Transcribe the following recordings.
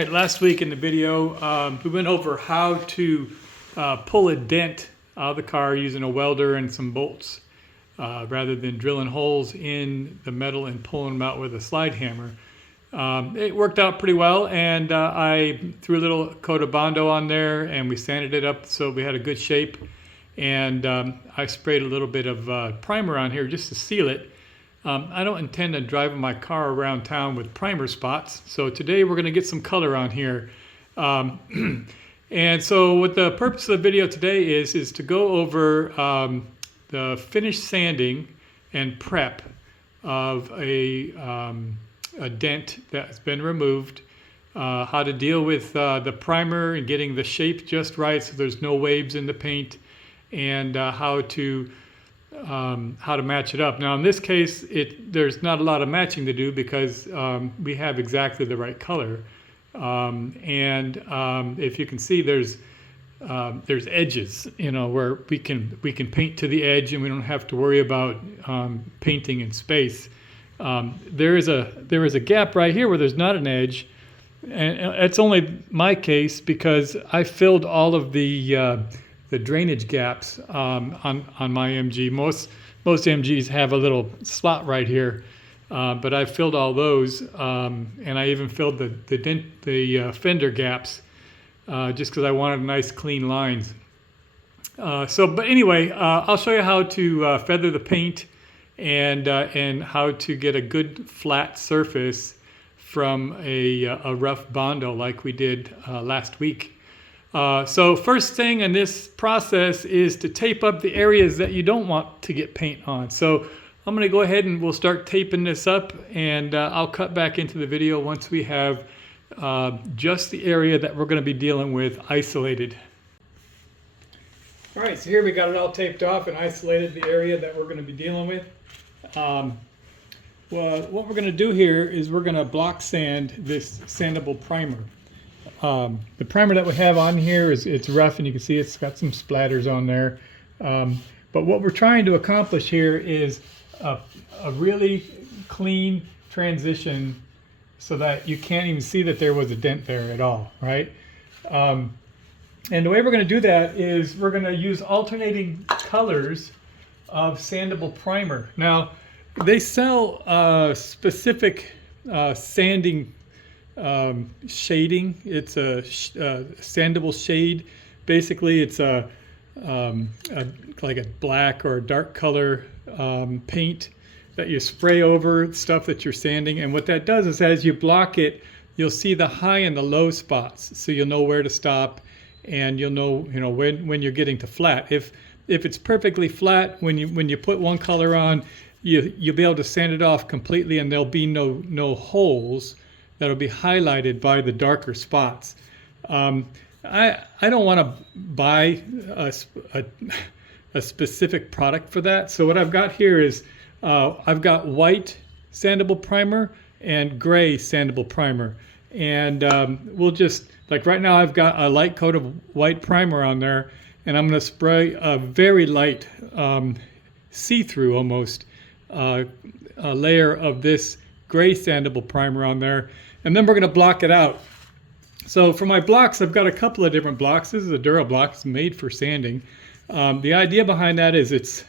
right, last week in the video, we went over how to pull a dent out of the car using a welder and some bolts rather than drilling holes in the metal and pulling them out with a slide hammer. It worked out pretty well, and I threw a little coat of Bondo on there and we sanded it up so we had a good shape. And I sprayed a little bit of primer on here just to seal it. I don't intend on driving my car around town with primer spots, so today we're going to get some color on here. And so what the purpose of the video today is to go over the finished sanding and prep of a dent that's been removed, how to deal with the primer and getting the shape just right so there's no waves in the paint, and how to match it up. Now in this case, there's not a lot of matching to do because we have exactly the right color. If you can see, there's edges, where we can paint to the edge and we don't have to worry about painting in space. There is a gap right here where there's not an edge, and it's only my case because I filled all of the drainage gaps on my MG. Most MGs have a little slot right here, but I filled all those, and I even filled the fender gaps just because I wanted nice clean lines. But anyway, I'll show you how to feather the paint and how to get a good flat surface from a rough Bondo like we did last week. So first thing in this process is to tape up the areas that you don't want to get paint on. So I'm going to go ahead and we'll start taping this up, and I'll cut back into the video once we have just the area that we're going to be dealing with isolated. All right, so here we got it all taped off and isolated the area that we're going to be dealing with. Well, what we're going to do here is we're going to block sand this sandable primer. The primer that we have on here it's rough, and you can see it's got some splatters on there. But what we're trying to accomplish here is a really clean transition so that you can't even see that there was a dent there at all, right? And the way we're going to do that is we're going to use alternating colors of sandable primer. Now, they sell specific sanding shading. It's a sandable shade. Basically, it's like a black or a dark color paint that you spray over stuff that you're sanding. And what that does is, as you block it, you'll see the high and the low spots, so you'll know where to stop, and you'll know when you're getting to flat. If it's perfectly flat, when you put one color on, you'll be able to sand it off completely, and there'll be no holes that'll be highlighted by the darker spots. I don't want to buy a specific product for that. So what I've got here is I've got white sandable primer and gray sandable primer. And we'll just, like right now I've got a light coat of white primer on there, and I'm going to spray a very light see-through almost a layer of this gray sandable primer on there, and then we're going to block it out. So for my blocks, I've got a couple of different blocks. This is a Dura block. It's made for sanding. The idea behind that is it's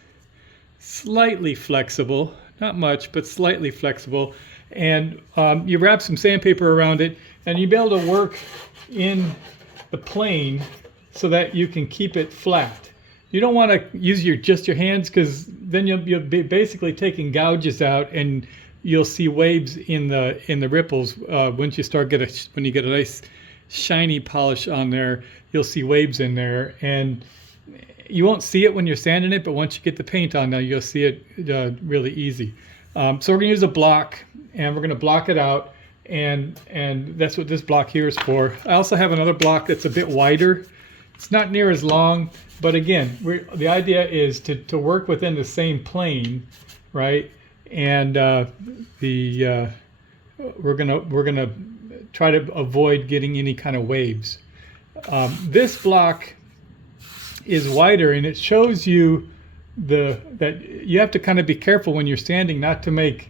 slightly flexible, not much, but slightly flexible, and you wrap some sandpaper around it, and you'll be able to work in the plane so that you can keep it flat. You don't want to use just your hands, because then you'll be basically taking gouges out, and you'll see waves in the ripples. Once you when you get a nice shiny polish on there, you'll see waves in there, and you won't see it when you're sanding it, but once you get the paint on there, you'll see it really easy. So we're going to use a block, and we're going to block it out, and that's what this block here is for. I also have another block that's a bit wider. It's not near as long, but again, the idea is to work within the same plane, right? And we're gonna try to avoid getting any kind of waves. This block is wider, and it shows you that you have to kind of be careful when you're sanding not to make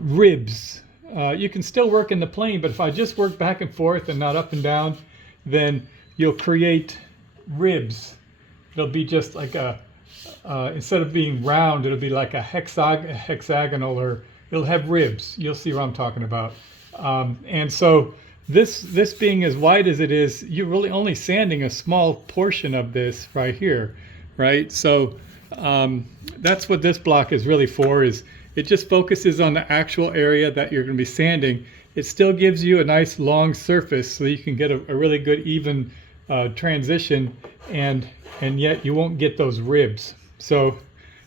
ribs you can still work in the plane, but if I just work back and forth and not up and down, then you'll create ribs. It'll be just like a, instead of being round, it'll be like a hexagonal, or it'll have ribs. You'll see what I'm talking about. And so this being as wide as it is, you're really only sanding a small portion of this right here, right? So that's what this block is really for, is it just focuses on the actual area that you're going to be sanding. It still gives you a nice long surface so you can get a really good even transition, and yet you won't get those ribs. So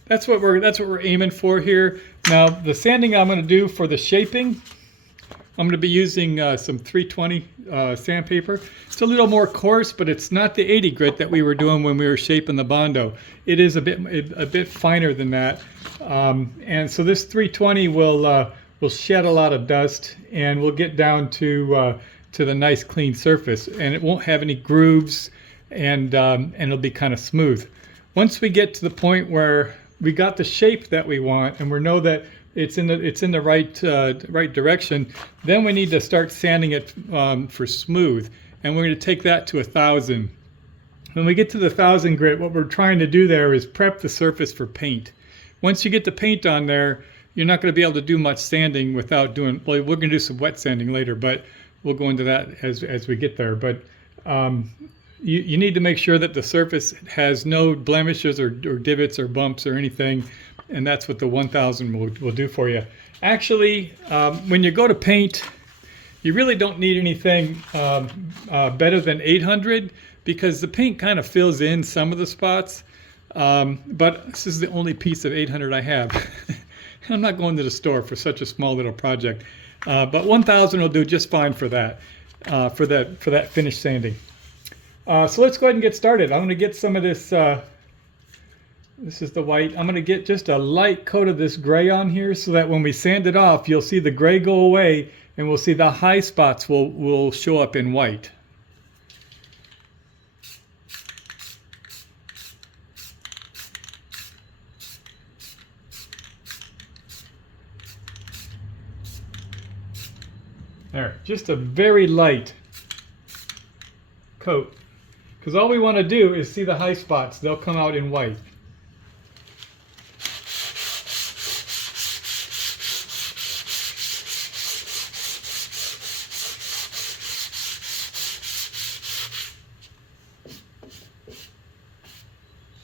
that's what we're aiming for here. Now the sanding I'm going to do for the shaping, I'm going to be using some 320 sandpaper. It's a little more coarse, but it's not the 80 grit that we were doing when we were shaping the Bondo. It is a bit finer than that, and so this 320 will shed a lot of dust, and we'll get down to the nice clean surface, and it won't have any grooves, and it'll be kind of smooth. Once we get to the point where we got the shape that we want, and we know that it's in the right direction, then we need to start sanding it for smooth, and we're going to take that to 1,000. When we get to the 1,000 grit, what we're trying to do there is prep the surface for paint. Once you get the paint on there, you're not going to be able to do much sanding without doing, well, we're going to do some wet sanding later, but we'll go into that as we get there. But you need to make sure that the surface has no blemishes or divots or bumps or anything, and that's what the 1,000 will do for you. Actually, when you go to paint, you really don't need anything better than 800, because the paint kind of fills in some of the spots, but this is the only piece of 800 I have. I'm not going to the store for such a small little project, but 1,000 will do just fine for that, for that finished sanding. So let's go ahead and get started. I'm going to get some of this. This is the white. I'm going to get just a light coat of this gray on here, so that when we sand it off, you'll see the gray go away, and we'll see the high spots will show up in white. There, just a very light coat, because all we want to do is see the high spots. They'll come out in white.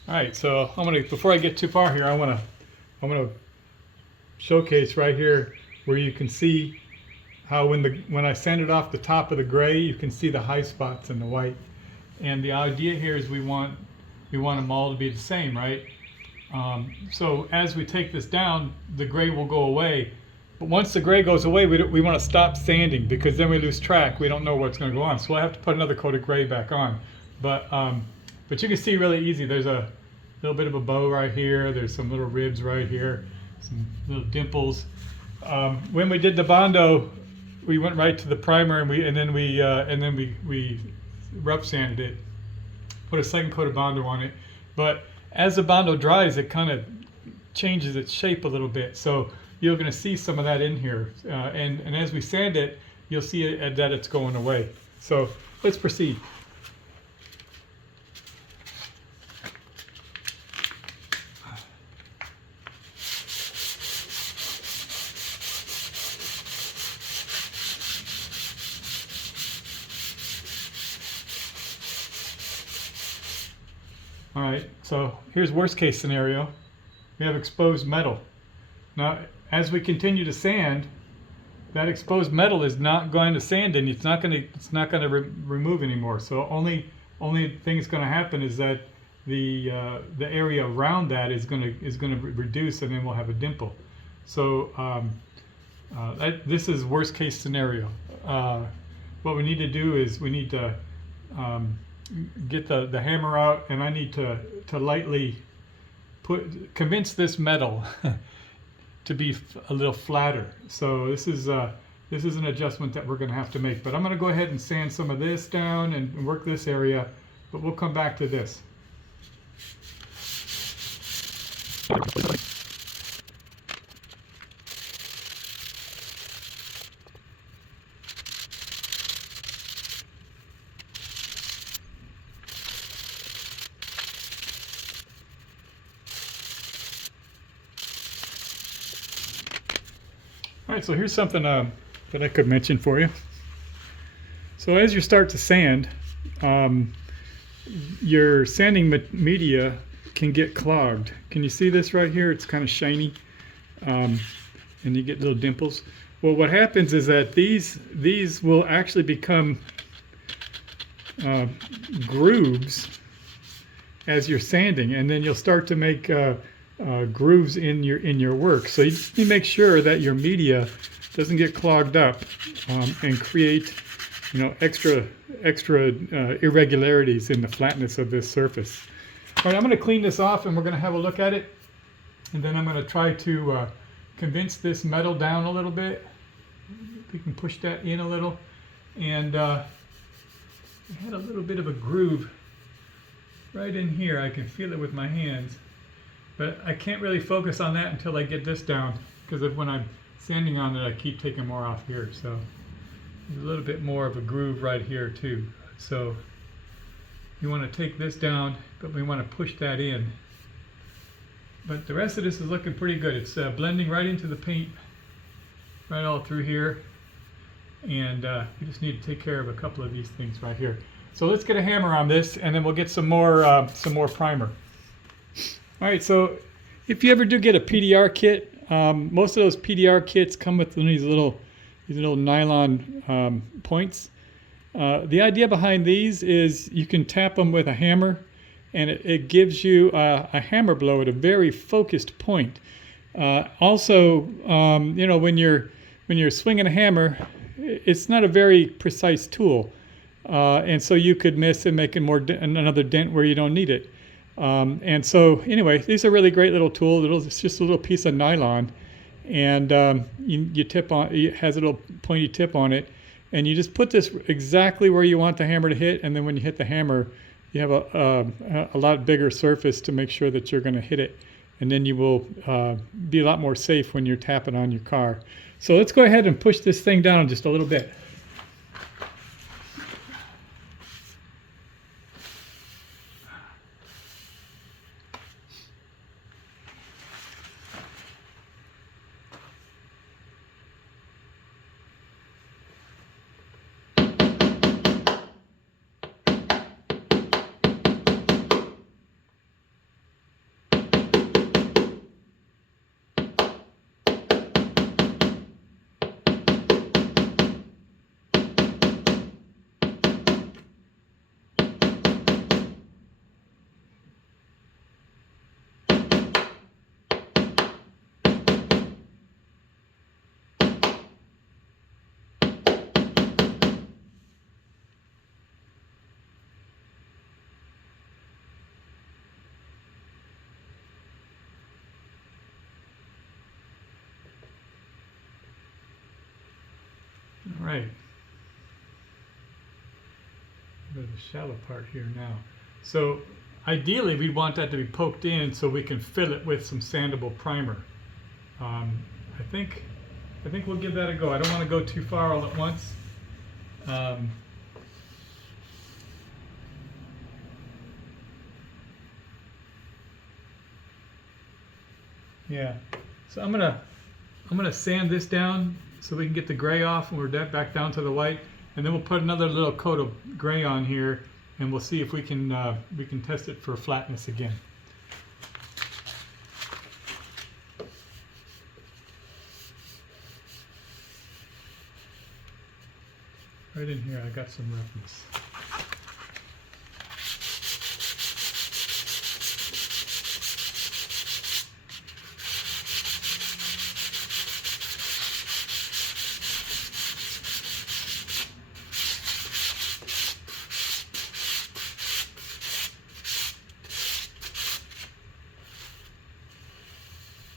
All right, so before I get too far here, I'm gonna showcase right here where you can see how when I sanded off the top of the gray, you can see the high spots in the white. And the idea here is we want them all to be the same, right? So as we take this down, the gray will go away. But once the gray goes away, we want to stop sanding, because then we lose track. We don't know what's going to go on. So we'll have to put another coat of gray back on. But you can see really easy. There's a little bit of a bow right here. There's some little ribs right here, some little dimples. When we did the Bondo, we went right to the primer, and then we rough sanded it, put a second coat of Bondo on it. But as the Bondo dries, it kind of changes its shape a little bit. So you're going to see some of that in here, and as we sand it, you'll see that it's going away. So let's proceed. All right, so here's worst case scenario. We have exposed metal. Now, as we continue to sand, that exposed metal is not going to sand, and it's not going to remove anymore. So only thing that's going to happen is that the area around that is going to reduce, and then we'll have a dimple. So this is worst case scenario. What we need to do is we need to get the hammer out, and I need to lightly convince this metal to be a little flatter. So this is an adjustment that we're going to have to make. But I'm going to go ahead and sand some of this down and work this area, but we'll come back to this. All right, so here's something that I could mention for you. So as you start to sand, your sanding media can get clogged. Can you see this right here? It's kind of shiny, and you get little dimples. Well, what happens is that these will actually become grooves as you're sanding, and then you'll start to make grooves in your work. So you just need to make sure that your media doesn't get clogged up and create, extra irregularities in the flatness of this surface. All right, I'm going to clean this off, and we're going to have a look at it, and then I'm going to try to condense this metal down a little bit. We can push that in a little, and it had a little bit of a groove right in here. I can feel it with my hands, but I can't really focus on that until I get this down, because when I'm sanding on it, I keep taking more off here. So there's a little bit more of a groove right here too. So you want to take this down, but we want to push that in. But the rest of this is looking pretty good. It's blending right into the paint, right all through here. And we just need to take care of a couple of these things right here. So let's get a hammer on this, and then we'll get some more primer. All right, so if you ever do get a PDR kit, most of those PDR kits come with these little nylon points. The idea behind these is you can tap them with a hammer, and it gives you a hammer blow at a very focused point. Also, when you're swinging a hammer, it's not a very precise tool, and so you could miss and make another dent where you don't need it. And so anyway, these are really great little tools. It's just a little piece of nylon, and you tip on. It has a little pointy tip on it, and you just put this exactly where you want the hammer to hit. And then when you hit the hammer, you have a lot bigger surface to make sure that you're going to hit it, and then you will be a lot more safe when you're tapping on your car. So let's go ahead and push this thing down just a little bit. All right, a bit of a shallow part here now. So ideally we want that to be poked in so we can fill it with some sandable primer. I think we'll give that a go. I don't want to go too far all at once. Yeah, so I'm gonna sand this down so we can get the gray off, and we're back down to the white, and then we'll put another little coat of gray on here, and we'll see if we can test it for flatness again. Right in here, I got some roughness.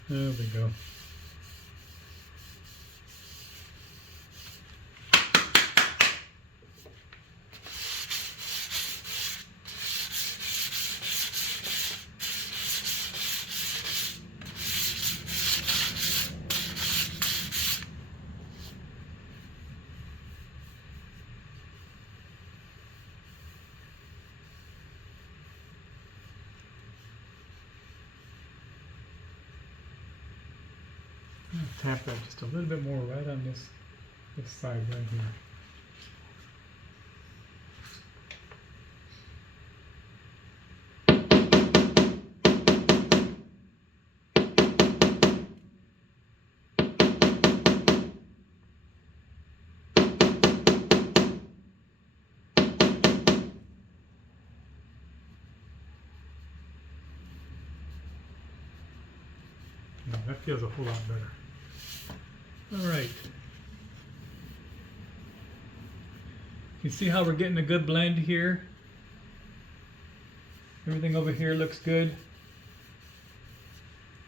There we go. Tap that just a little bit more right on this side right here. No, that feels a whole lot better. All right. You see how we're getting a good blend here? Everything over here looks good.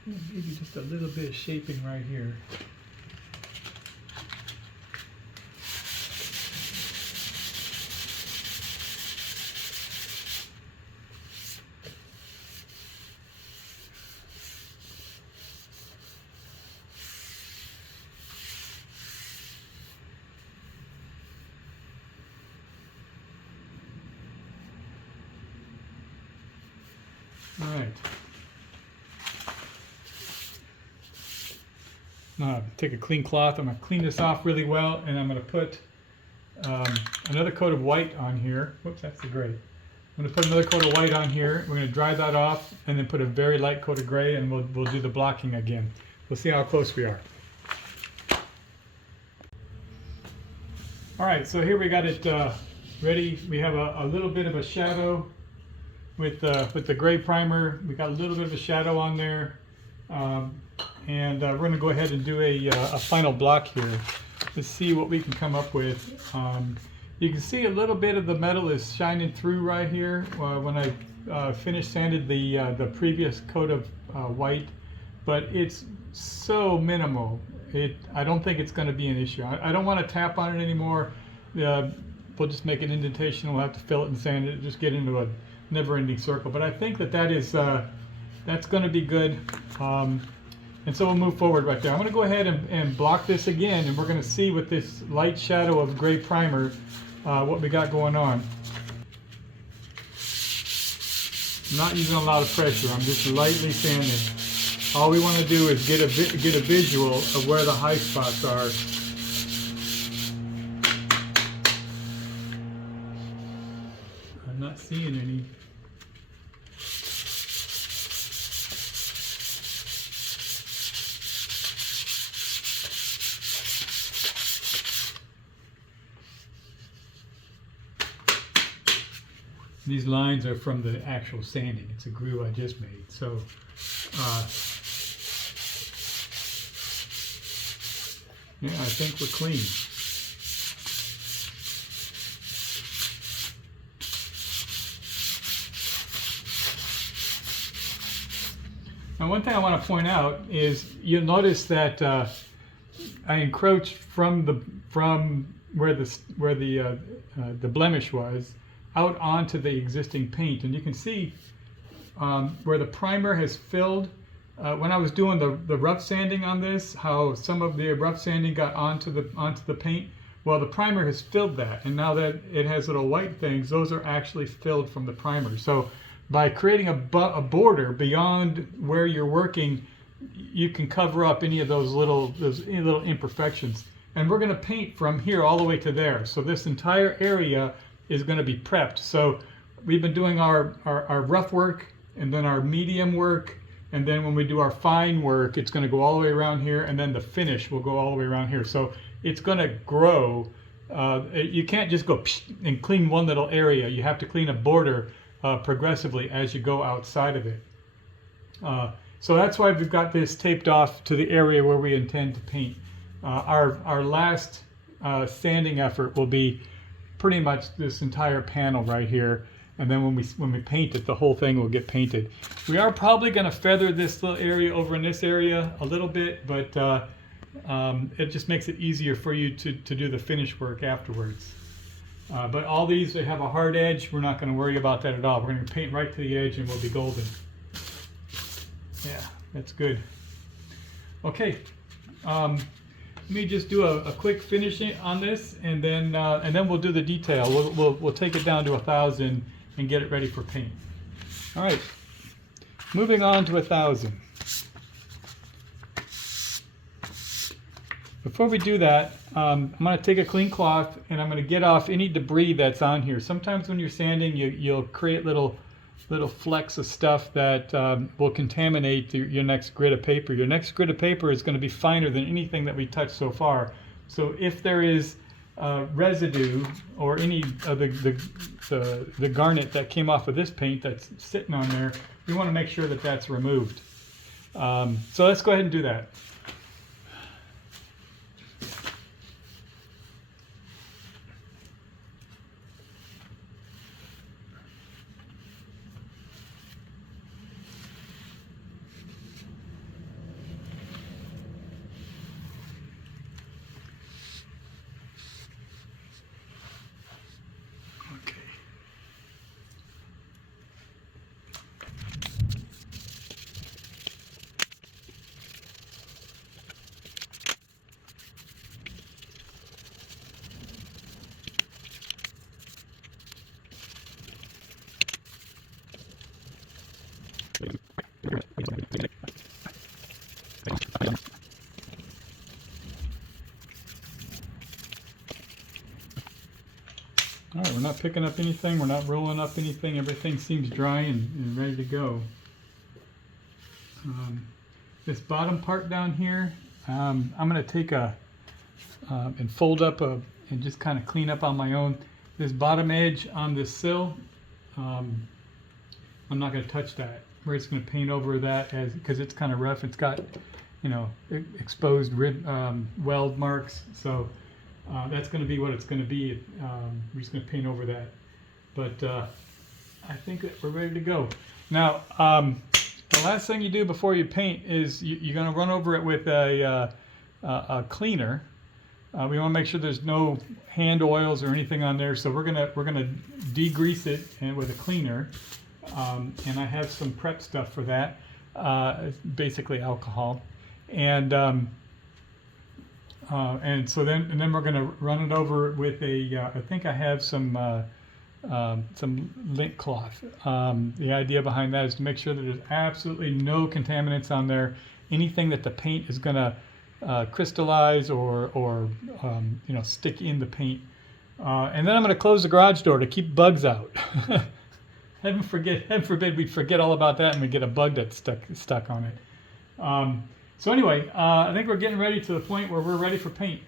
Maybe just a little bit of shaping right here. All right. Now take a clean cloth. I'm going to clean this off really well, and I'm going to put another coat of white on here. Whoops, that's the gray. I'm going to put another coat of white on here. We're going to dry that off, and then put a very light coat of gray, and we'll do the blocking again. We'll see how close we are. All right, so here we got it ready. We have a little bit of a shadow with the gray primer. We got a little bit of a shadow on there, and we're going to go ahead and do a final block here to see what we can come up with. You can see a little bit of the metal is shining through right here when I finished sanded the previous coat of white, but it's so minimal. I don't think it's going to be an issue. I don't want to tap on it anymore. We'll just make an indentation. We'll have to fill it and sand it. Just get into a never-ending circle. But I think that is that's going to be good. And so we'll move forward right there. I'm going to go ahead and block this again, and we're going to see with this light shadow of gray primer what we got going on. I'm not using a lot of pressure. I'm just lightly sanding. All we want to do is get a visual of where the high spots are. I'm not seeing any. These lines are from the actual sanding. It's a groove I just made. So yeah, I think we're clean. Now, one thing I want to point out is you'll notice that I encroached from where the blemish was out onto the existing paint, and you can see where the primer has filled. When I was doing the rough sanding on this, how some of the rough sanding got onto the paint. Well, the primer has filled that, and now that it has little white things, those are actually filled from the primer. So by creating a border beyond where you're working, you can cover up any of those little imperfections. And we're going to paint from here all the way to there. So this entire area is going to be prepped. So we've been doing our rough work, and then our medium work, and then when we do our fine work, it's going to go all the way around here, and then the finish will go all the way around here. So it's going to grow. You can't just go and clean one little area. You have to clean a border progressively as you go outside of it. So that's why we've got this taped off to the area where we intend to paint. Our last sanding effort will be pretty much this entire panel right here, and then when we paint it, the whole thing will get painted. We are probably going to feather this little area over in this area a little bit, but it just makes it easier for you to do the finish work afterwards. But all these, they have a hard edge. We're not going to worry about that at all. We're going to paint right to the edge, and we'll be golden. Yeah, that's good. Okay. Let me just do a quick finishing on this, and then we'll do the detail. We'll take it down to 1,000 and get it ready for paint. All right, moving on to 1,000. before we do that, I'm going to take a clean cloth and I'm going to get off any debris that's on here. Sometimes when you're sanding, you'll create little flecks of stuff that will contaminate your next grid of paper. Your next grid of paper is going to be finer than anything that we touched so far. So if there is residue or any of the garnet that came off of this paint that's sitting on there, you want to make sure that that's removed. So let's go ahead and do that. All right, we're not picking up anything, we're not rolling up anything, everything seems dry and ready to go. This bottom part down here, I'm going to take and fold up and just kind of clean up on my own. This bottom edge on this sill, I'm not going to touch that. We're just going to paint over that because it's kind of rough. It's got, you know, exposed weld marks, so that's going to be what it's going to be. We're just going to paint over that. But I think that we're ready to go. Now, the last thing you do before you paint is you're going to run over it with a cleaner. We want to make sure there's no hand oils or anything on there, so we're gonna degrease it with a cleaner. And I have some prep stuff for that. It's basically alcohol, and so then we're gonna run it over with a. I think I have some lint cloth. The idea behind that is to make sure that there's absolutely no contaminants on there. Anything that the paint is gonna crystallize or you know, stick in the paint. And then I'm going to close the garage door to keep bugs out. Heaven forbid we forget all about that and we get a bug that's stuck on it. So anyway, I think we're getting ready to the point where we're ready for paint.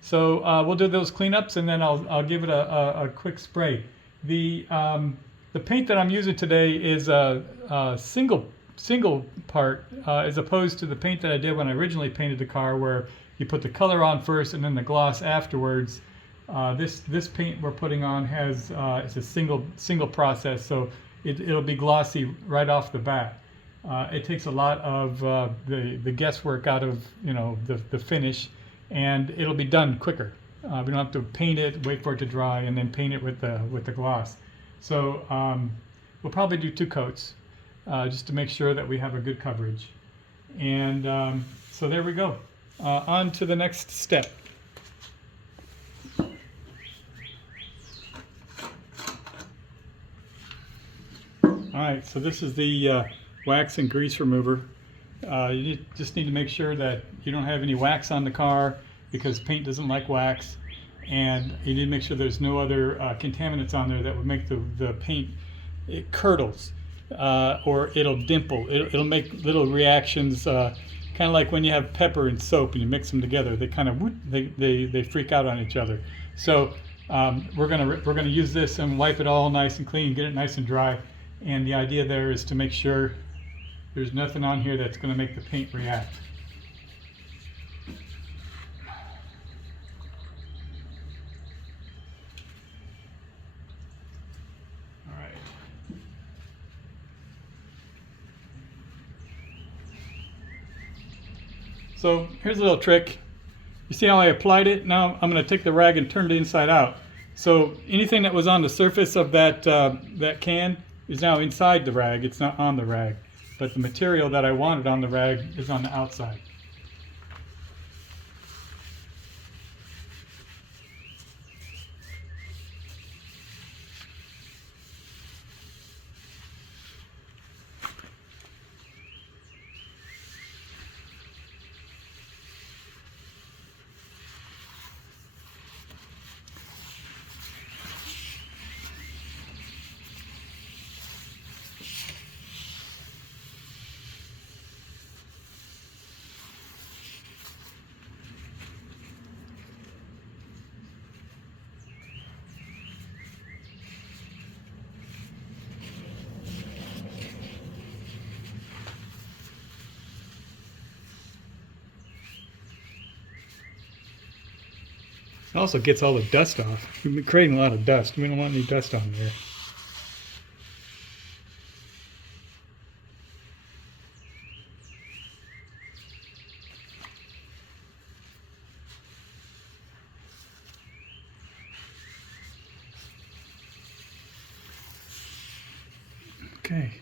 So we'll do those cleanups and then I'll give it a quick spray. The paint that I'm using today is a single part as opposed to the paint that I did when I originally painted the car, where you put the color on first and then the gloss afterwards. This paint we're putting on has it's a single process, so it'll be glossy right off the bat. It takes a lot of the guesswork out of, you know, the finish, and it'll be done quicker. We don't have to paint it, wait for it to dry, and then paint it with the gloss. So we'll probably do 2 coats. Just to make sure that we have a good coverage. And so there we go. On to the next step. Alright, so this is the wax and grease remover. You just need to make sure that you don't have any wax on the car, because paint doesn't like wax. And you need to make sure there's no other contaminants on there that would make the paint, it curdles. Or it'll dimple. It'll make little reactions, kind of like when you have pepper and soap and you mix them together. They kind of they freak out on each other. So we're gonna use this and wipe it all nice and clean, get it nice and dry. And the idea there is to make sure there's nothing on here that's going to make the paint react. So here's a little trick. You see how I applied it? Now I'm going to take the rag and turn it inside out. So anything that was on the surface of that can is now inside the rag. It's not on the rag. But the material that I wanted on the rag is on the outside. It also gets all the dust off. We've been creating a lot of dust. We don't want any dust on there. Okay.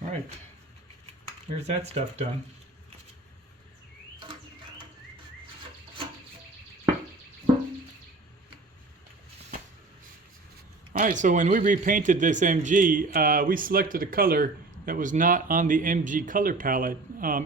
All right. There's that stuff done. All right, so when we repainted this MG, we selected a color that was not on the MG color palette.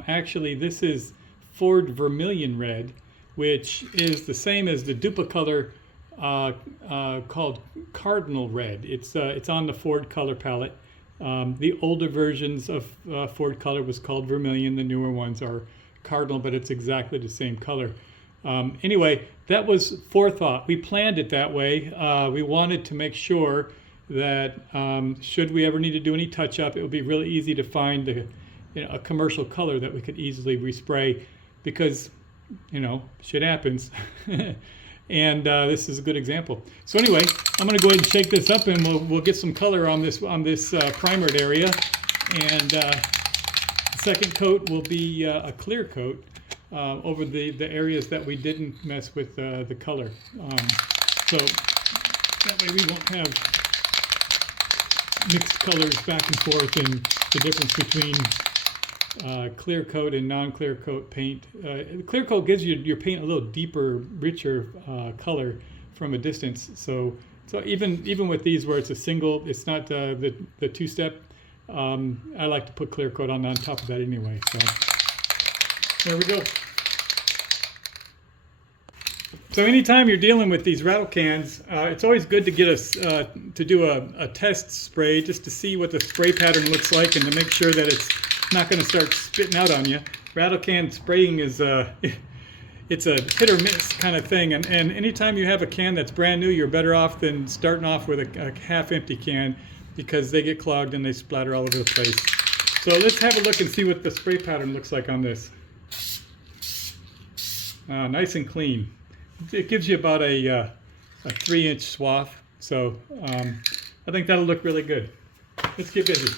Actually, this is Ford Vermilion Red, which is the same as the Duplicolor called Cardinal Red. It's on the Ford color palette. The older versions of Ford color was called Vermilion. The newer ones are Cardinal, but it's exactly the same color. Anyway, that was forethought. We planned it that way. We wanted to make sure that should we ever need to do any touch-up, it would be really easy to find a commercial color that we could easily respray, because shit happens. And this is a good example. So anyway, I'm going to go ahead and shake this up, and we'll get some color on this primered area. And the second coat will be a clear coat over the areas that we didn't mess with the color. So that way we won't have mixed colors back and forth, and the difference between clear coat and non-clear coat paint. Clear coat gives your paint a little deeper, richer color from a distance. So even with these where it's a single, it's not the two-step. I like to put clear coat on top of that anyway. So there we go. So anytime you're dealing with these rattle cans, it's always good to get us to do a test spray just to see what the spray pattern looks like, and to make sure that it's not going to start spitting out on you. Rattle can spraying is it's a hit or miss kind of thing, and anytime you have a can that's brand new, you're better off than starting off with a half-empty can, because they get clogged and they splatter all over the place. So let's have a look and see what the spray pattern looks like on this. Nice and clean. It gives you about a 3-inch swath, so I think that'll look really good. Let's get busy.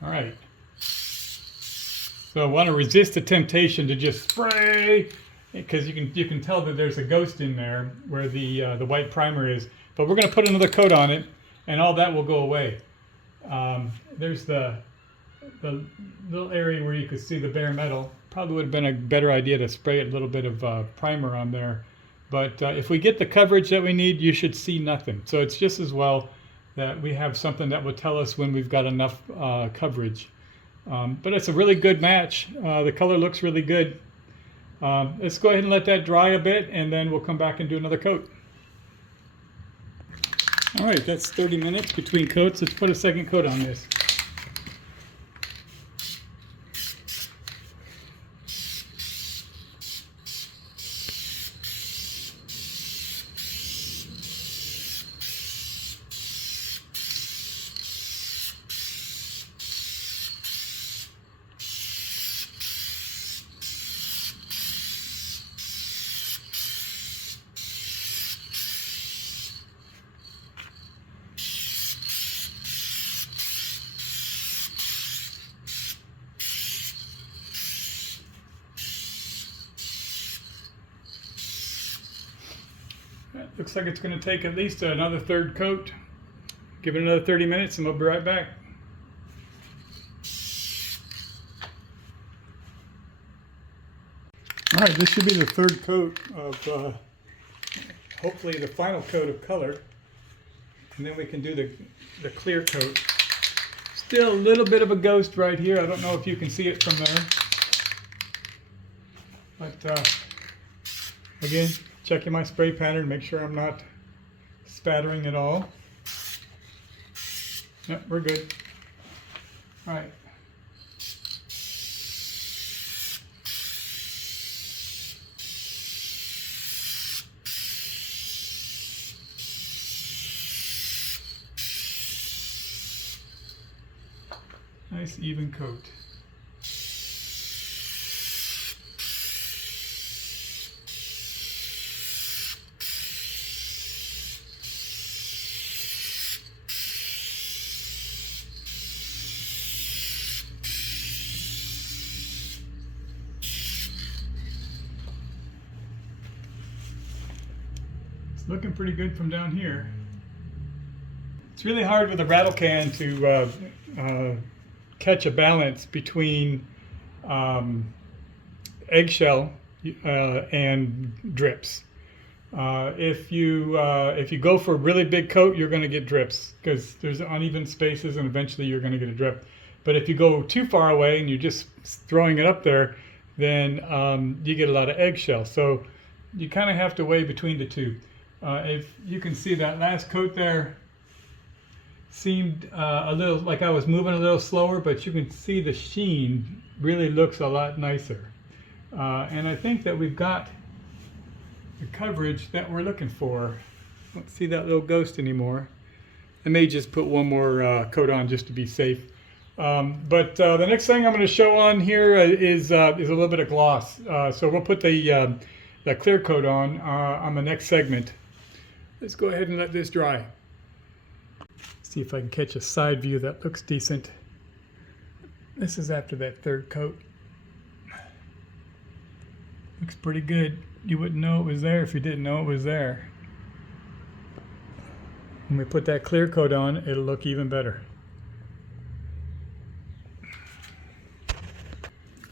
All right. So I want to resist the temptation to just spray, because you can tell that there's a ghost in there where the white primer is. But we're going to put another coat on it, and all that will go away. There's the little area where you could see the bare metal. Probably would have been a better idea to spray a little bit of primer on there. But if we get the coverage that we need, you should see nothing. So it's just as well that we have something that will tell us when we've got enough coverage. But it's a really good match. The color looks really good. Let's go ahead and let that dry a bit, and then we'll come back and do another coat. All right, that's 30 minutes between coats. Let's put a second coat on this. Looks like it's going to take at least another third coat. Give it another 30 minutes and we'll be right back. All right, this should be the third coat of, hopefully the final coat of color. And then we can do the clear coat. Still a little bit of a ghost right here. I don't know if you can see it from there. But again, checking my spray pattern, make sure I'm not spattering at all. Yep, we're good. All right. Nice even coat. It's looking pretty good from down here. It's really hard with a rattle can to catch a balance between eggshell and drips. If you go for a really big coat, you're going to get drips because there's uneven spaces and eventually you're going to get a drip. But if you go too far away and you're just throwing it up there, then you get a lot of eggshell. So you kind of have to weigh between the two. If you can see that last coat there, seemed a little like I was moving a little slower, but you can see the sheen really looks a lot nicer. And I think that we've got the coverage that we're looking for. Don't see that little ghost anymore. I may just put one more coat on just to be safe. But the next thing I'm going to show on here is a little bit of gloss. So we'll put the clear coat on the next segment. Let's go ahead and let this dry. See if I can catch a side view that looks decent. This is after that third coat. Looks pretty good. You wouldn't know it was there if you didn't know it was there. When we put that clear coat on, it'll look even better.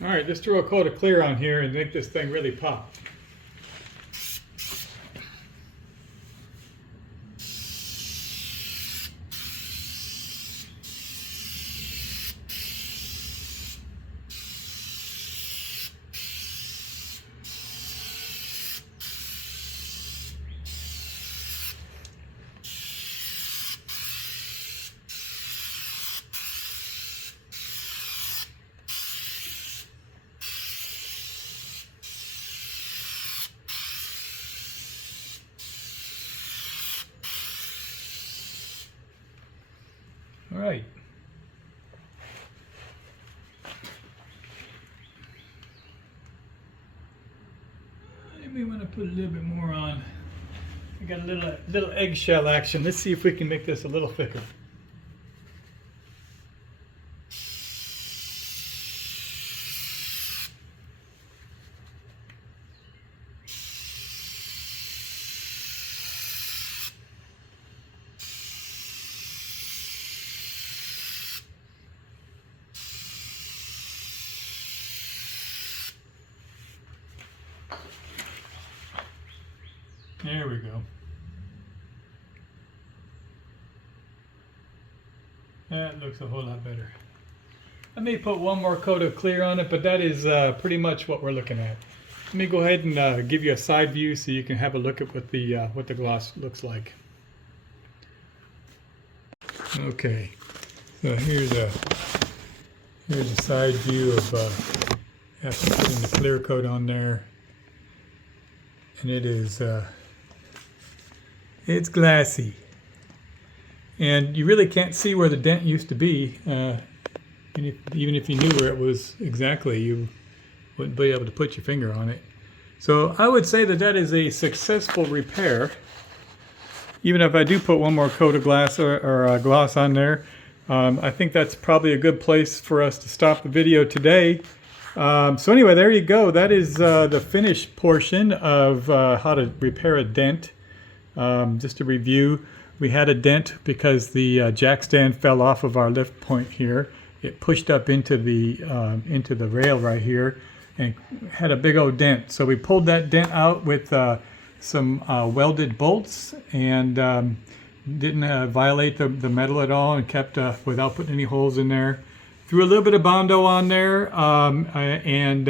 All right, just throw a coat of clear on here and make this thing really pop. All right. I may want to put a little bit more on. I got a little eggshell action. Let's see if we can make this a little thicker. There we go. That looks a whole lot better. I may put one more coat of clear on it, but that is pretty much what we're looking at. Let me go ahead and give you a side view so you can have a look at what the gloss looks like. Okay, so here's a side view of after putting the clear coat on there, and it is it's glassy, and you really can't see where the dent used to be. Even if you knew where it was exactly, you wouldn't be able to put your finger on it. So I would say that is a successful repair. Even if I do put one more coat of glass or gloss on there, I think that's probably a good place for us to stop the video today. So anyway, there you go. That is the finished portion of how to repair a dent. Just to review, we had a dent because the jack stand fell off of our lift point here. It pushed up into the rail right here, and had a big old dent. So we pulled that dent out with some welded bolts, and didn't violate the metal at all, and kept without putting any holes in there. Threw a little bit of Bondo on there, and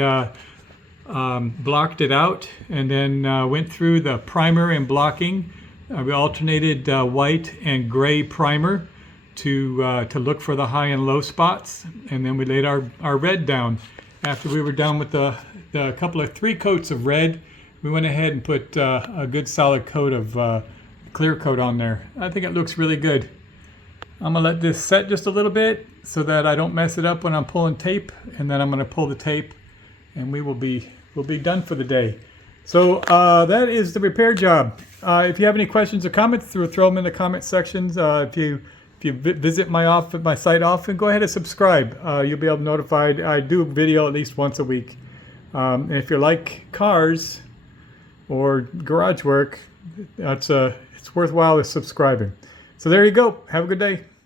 blocked it out, and then went through the primer and blocking. We alternated white and gray primer to look for the high and low spots, and then we laid our red down. After we were done with the three coats of red, we went ahead and put a good solid coat of clear coat on there. I think it looks really good. I'm gonna let this set just a little bit so that I don't mess it up when I'm pulling tape, and then I'm gonna pull the tape, and we'll be done for the day. So that is the repair job. If you have any questions or comments, throw them in the comment sections. If you visit my site often, go ahead and subscribe. You'll be able to be notified. I do video at least once a week. And if you like cars or garage work, it's worthwhile subscribing. So there you go. Have a good day.